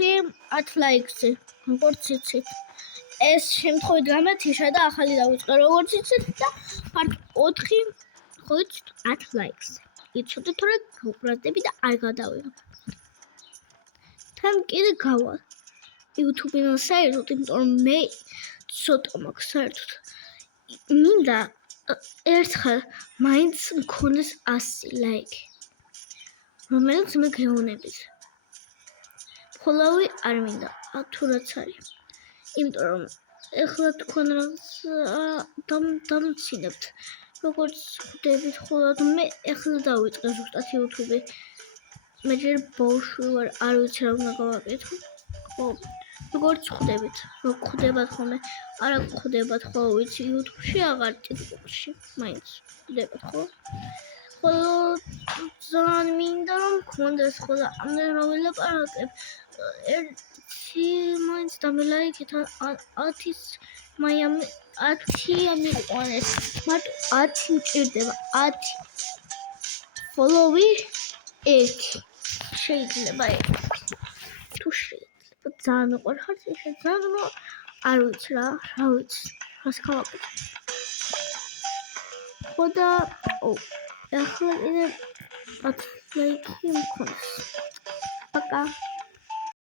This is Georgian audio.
10 ლაიქზე, როგორც იცით. ეს შემთხვევით გამეთიშა და ახალი დავიწყე, როგორც იცით და ფართ 4 ხოიც 10 ლაიქზე. იცოდეთ, რომ გავბრაზდები და არ გადავიღებ. თან კიდე გავალ. YouTube-იდან საერთოდ, იმიტომ რომ მე ცოტა მაქვს საერთოდ. მინდა ერთხელ მაინც მქონდეს 100 ლაიქი. რომელიც მე გეუნებით. ფოლოვი არ მინდა, თუ რაც არის. იმიტომ რომ ეხლა თქვენ დამცინებთ. როგორც ხვდებით ხოლმე მე ეხლა დავიწყე ზუსტად YouTube-ი. მე ჯერ ბავშვი ვარ, არ ვიცი რა უნდა გავაკეთო. ხო, როგორც ხვდებით, რომ ხვდებათ ხოლმე, არა ხვდებათ ხო ვიცი YouTube-ში, აღარ TikTok-ში, მაინც ხვდებათ ხო? ხოლო ძალიან მინდა რომ მქონდეს ხოლმე ამდენ რომ ვილაპარაკებ. ერთი მაინც დამელაიქეთ 10 ამიყვანეს. მარტო 10 მჭირდება, 10. ფოლოვი 1. შეიძლება თუ შეიძლება ძალიან მეყვარხარ ისე ძალიან არ ვიცი რა ვიცი რას გავაკეთე. ხო და ახლა კიდე 10 ლაიქი მქონდეს. Пока.